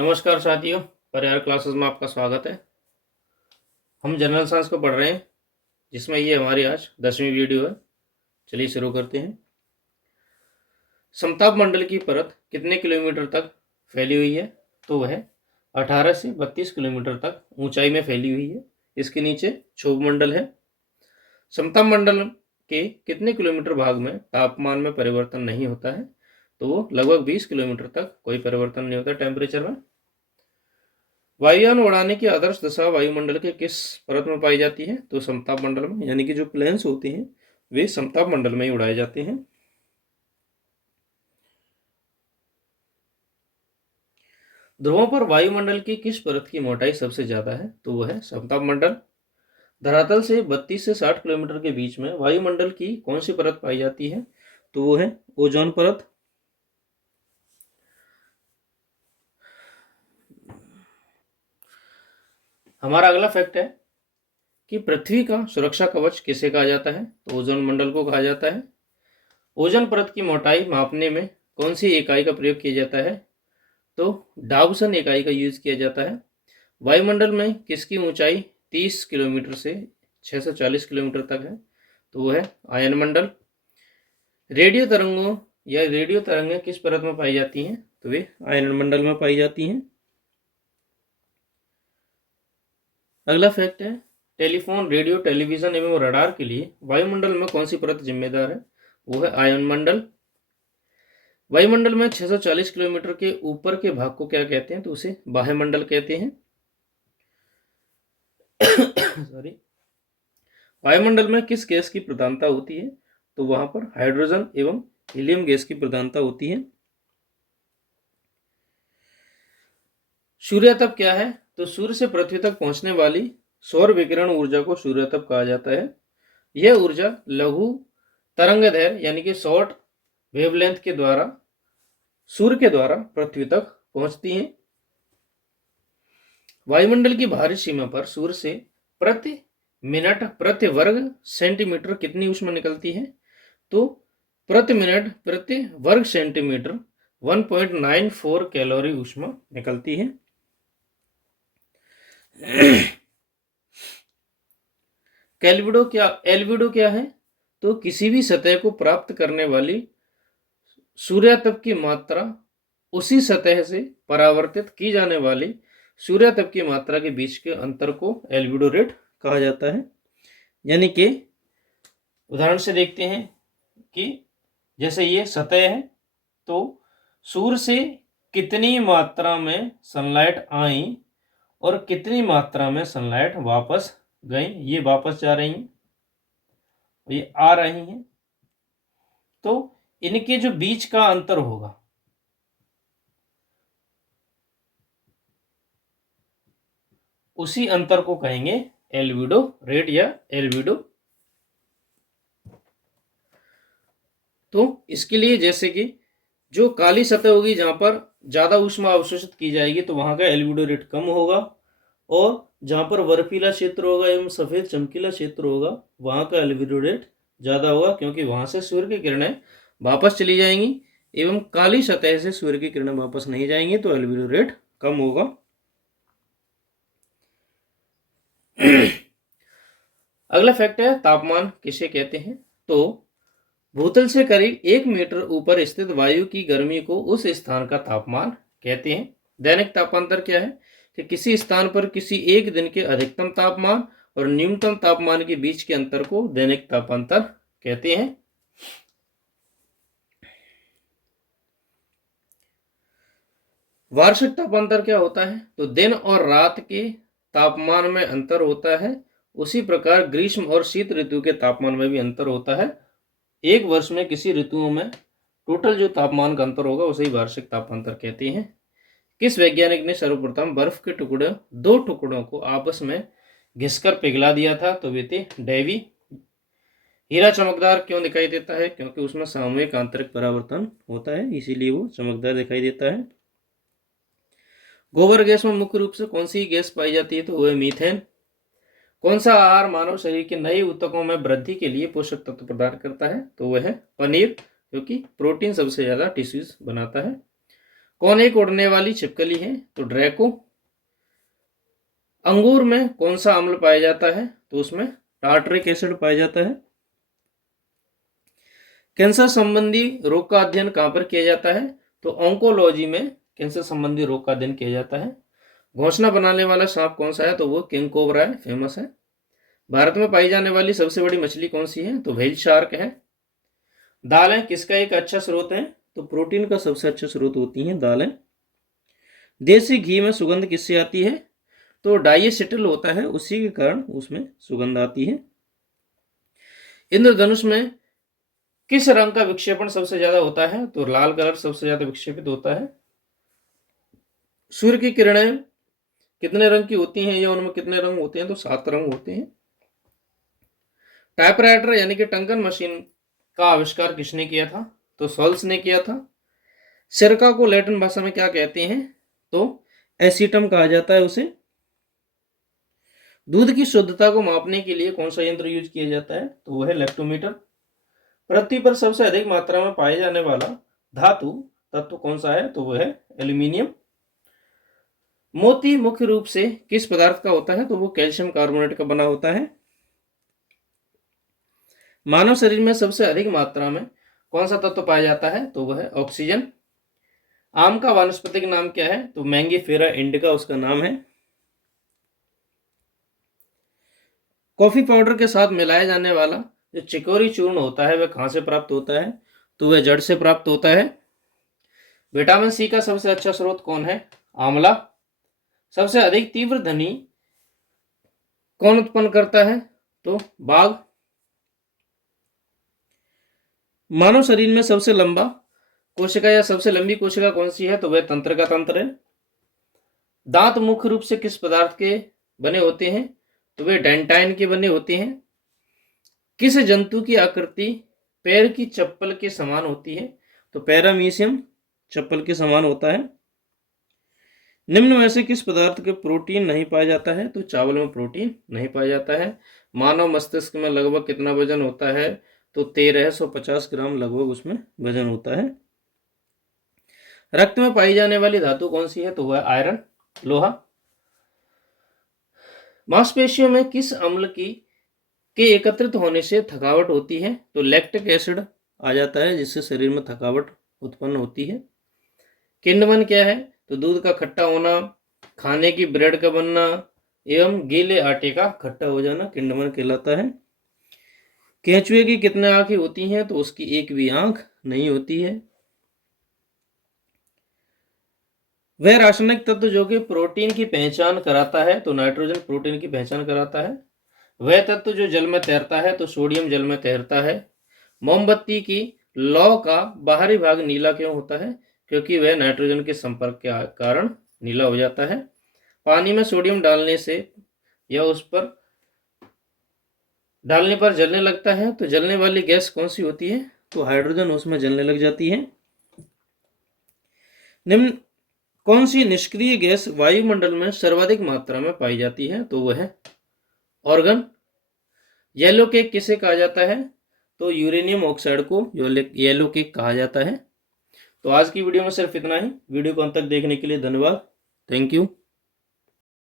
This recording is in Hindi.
नमस्कार साथियों, परिहार क्लासेस में आपका स्वागत है। हम जनरल साइंस को पढ़ रहे हैं, जिसमें ये हमारी आज 10वीं वीडियो है। चलिए शुरू करते हैं। समताप मंडल की परत कितने किलोमीटर तक फैली हुई है? तो वह 18 से 32 किलोमीटर तक ऊंचाई में फैली हुई है। इसके नीचे क्षोभ मंडल है। समताप मंडल के कितने किलोमीटर भाग में तापमान में परिवर्तन नहीं होता है? तो वो लगभग 20 किलोमीटर तक कोई परिवर्तन नहीं होता टेम्परेचर में। वायुयान उड़ाने की आदर्श दशा वायुमंडल के किस परत में पाई जाती है? तो समताप मंडल में, यानी कि जो प्लेन्स होते हैं वे समताप मंडल में ही उड़ाए जाते हैं। ध्रुवों पर वायुमंडल की किस परत की मोटाई सबसे ज्यादा है? तो वह है समताप मंडल। धरातल से 32 से 60 किलोमीटर के बीच में वायुमंडल की कौन सी परत पाई जाती है? तो वो है ओजोन परत। हमारा अगला फैक्ट है कि पृथ्वी का सुरक्षा कवच किसे कहा जाता है? तो ओजोन मंडल को कहा जाता है। ओजोन परत की मोटाई मापने में कौन सी इकाई का प्रयोग किया जाता है? तो डाउसन इकाई का यूज किया जाता है। वायुमंडल में किसकी ऊंचाई 30 किलोमीटर से 640 किलोमीटर तक है? तो वो है आयन मंडल। रेडियो तरंगों या रेडियो तरंगें किस परत में पाई जाती हैं? तो वे आयन मंडल में पाई जाती हैं। अगला फैक्ट है, टेलीफोन, रेडियो, टेलीविजन एवं रडार के लिए वायुमंडल में कौन सी परत जिम्मेदार है? वो है आयन मंडल। वायुमंडल में 640 किलोमीटर के ऊपर के भाग को क्या कहते हैं? तो उसे बाह्य मंडल कहते हैं। सॉरी। वायुमंडल में किस गैस की प्रधानता होती है? तो वहां पर हाइड्रोजन एवं हीलियम गैस की प्रधानता होती है। सूर्यतप क्या है? तो सूर्य से पृथ्वी तक पहुंचने वाली सौर विकिरण ऊर्जा को सूर्यतप कहा जाता है। यह ऊर्जा लघु तरंगदैर्घ्य यानी कि शॉर्ट वेवलेंथ के द्वारा सूर्य के द्वारा पृथ्वी तक पहुंचती है। वायुमंडल की बाहरी सीमा पर सूर्य से प्रति मिनट प्रति वर्ग सेंटीमीटर कितनी ऊष्मा निकलती है? तो प्रति मिनट प्रति वर्ग सेंटीमीटर 1.94 कैलोरी ऊष्मा निकलती है। एल्बिडो क्या है? तो किसी भी सतह को प्राप्त करने वाली सूर्यतप की मात्रा उसी सतह से परावर्तित की जाने वाली सूर्यतप की मात्रा के बीच के अंतर को एल्बिडो रेट कहा जाता है। यानी कि उदाहरण से देखते हैं कि जैसे ये सतह है, तो सूर्य से कितनी मात्रा में सनलाइट आई और कितनी मात्रा में सनलाइट वापस गई। ये वापस जा रही हैं, ये आ रही हैं, तो इनके जो बीच का अंतर होगा उसी अंतर को कहेंगे एल्बिडो रेट या एल्बिडो। तो इसके लिए जैसे कि जो काली सतह होगी जहां पर ज्यादा ऊष्मा अवशोषित की जाएगी तो वहां का एल्बिडो रेट कम होगा, और जहां पर बर्फीला क्षेत्र होगा एवं सफेद चमकीला क्षेत्र होगा वहां का एल्बिडो रेट ज्यादा होगा, क्योंकि वहां से सूर्य की किरणें वापस चली जाएंगी एवं काली सतह से सूर्य की किरणें वापस नहीं जाएंगी, तो एल्बिडो रेट कम होगा। अगला फैक्ट है, तापमान किसे कहते हैं? तो भूतल से करीब 1 मीटर ऊपर स्थित वायु की गर्मी को उस स्थान का तापमान कहते हैं। दैनिक तापांतर क्या है? कि किसी स्थान पर किसी एक दिन के अधिकतम तापमान और न्यूनतम तापमान के बीच के अंतर को दैनिक तापांतर कहते हैं। वार्षिक तापांतर क्या होता है? तो दिन और रात के तापमान में अंतर होता है। उसी प्रकार ग्रीष्म और शीत ऋतु के तापमान में भी अंतर होता है। एक वर्ष में किसी ऋतुओं में टोटल जो तापमान का अंतर होगा उसे ही वार्षिक तापांतर कहते हैं। किस वैज्ञानिक ने सर्वप्रथम बर्फ के टुकड़े दो टुकड़ों को आपस में घिसकर पिघला दिया था? तो वे थे डेवी। हीरा चमकदार क्यों दिखाई देता है? क्योंकि उसमें सामूहिक आंतरिक परावर्तन होता है, इसीलिए वो चमकदार दिखाई देता है। गोबर गैस में मुख्य रूप से कौन सी गैस पाई जाती है? तो वह मीथेन। कौन सा आहार मानव शरीर के नए ऊतकों में वृद्धि के लिए पोषक तत्व प्रदान करता है? तो वह है पनीर, क्योंकि प्रोटीन सबसे ज्यादा टिश्यूज बनाता है। कौन एक उड़ने वाली छिपकली है? तो ड्रैको। अंगूर में कौन सा अम्ल पाया जाता है? तो उसमें टार्टरिक एसिड पाया जाता है। कैंसर संबंधी रोग का अध्ययन कहां पर किया जाता है? तो ऑन्कोलॉजी में कैंसर संबंधी रोग का अध्ययन किया जाता है। घोंसला बनाने वाला सांप कौन सा है? तो वो किंग कोबरा है, फेमस है। भारत में पाई जाने वाली सबसे बड़ी मछली कौन सी है? तो व्हेल शार्क है। दालें किसका एक अच्छा स्रोत है? तो प्रोटीन का सबसे अच्छा स्रोत होती हैं दालें। देसी घी में सुगंध किससे आती है? तो डाइएसिटिल होता है, उसी के कारण उसमें सुगंध आती है। इंद्रधनुष में किस रंग का विक्षेपण सबसे ज्यादा होता है? तो लाल कलर सबसे ज्यादा विक्षेपित होता है। सूर्य की किरणें कितने रंग की होती हैं या उनमें कितने रंग होते हैं? तो 7 रंग होते हैं। टाइपराइटर यानी कि टंकन मशीन का आविष्कार किसने किया था? तो सोल्स ने किया था। सिरका को लैटिन भाषा में क्या कहते हैं? तो एसीटम कहा जाता है उसे। दूध की शुद्धता को मापने के लिए कौन सा यंत्र यूज किया जाता है? तो वह है लैक्टोमीटर। पृथ्वी पर सबसे अधिक मात्रा में पाए जाने वाला धातु तत्व कौन सा है? तो वह है एल्यूमिनियम। मोती मुख्य रूप से किस पदार्थ का होता है? तो वो कैल्शियम कार्बोनेट का बना होता है। मानव शरीर में सबसे अधिक मात्रा में कौन सा तत्व पाया जाता है? तो वह है ऑक्सीजन। आम का वानस्पतिक नाम क्या है? तो मैंगीफेरा इंडिका उसका नाम है। कॉफी पाउडर के साथ मिलाया जाने वाला जो चिकोरी चूर्ण होता है वह कहां से प्राप्त होता है? तो वह जड़ से प्राप्त होता है। विटामिन सी का सबसे अच्छा स्रोत कौन है? आंवला। सबसे अधिक तीव्र ध्वनि कौन उत्पन्न करता है? तो बाघ। मानव शरीर में सबसे लंबा कोशिका या सबसे लंबी कोशिका कौन सी है? तो वह तंत्र का तंत्र है। दांत मुख्य रूप से किस पदार्थ के बने होते हैं? तो वे डेंटाइन के बने होते हैं। किस जंतु की आकृति पैर की चप्पल के समान होती है? तो पैरामीशियम चप्पल के समान होता है। निम्न में से किस पदार्थ के प्रोटीन नहीं पाया जाता है? तो चावल में प्रोटीन नहीं पाया जाता है। मानव मस्तिष्क में लगभग कितना वजन होता है? तो 1350 ग्राम लगभग उसमें वजन होता है। रक्त में पाई जाने वाली धातु कौन सी है? तो वह आयरन, लोहा। मांसपेशियों में किस अम्ल की के एकत्रित होने से थकावट होती है? तो लैक्टिक एसिड आ जाता है जिससे शरीर में थकावट उत्पन्न होती है। किण्वन क्या है? तो दूध का खट्टा होना, खाने की ब्रेड का बनना एवं गीले आटे का खट्टा हो जाना किण्वन कहलाता है। केंचुए की कितने आंखें होती हैं? तो उसकी एक भी आंख नहीं होती है। वह रासायनिक तत्व जो कि प्रोटीन की पहचान कराता है? तो नाइट्रोजन प्रोटीन की पहचान कराता है। वह तत्व जो जल में तैरता है? तो सोडियम जल में तैरता है। मोमबत्ती की लौ का बाहरी भाग नीला क्यों होता है? क्योंकि वह नाइट्रोजन के संपर्क के कारण नीला हो जाता है। पानी में सोडियम डालने से या उस पर डालने पर जलने लगता है, तो जलने वाली गैस कौन सी होती है? तो हाइड्रोजन उसमें जलने लग जाती है। निम्न कौन सी निष्क्रिय गैस वायुमंडल में सर्वाधिक मात्रा में पाई जाती है? तो वह है ऑर्गन। येलो केक किसे कहा जाता है? तो यूरेनियम ऑक्साइड को येलो केक कहा जाता है। तो आज की वीडियो में सिर्फ इतना ही। वीडियो को अंत तक देखने के लिए धन्यवाद। Thank you.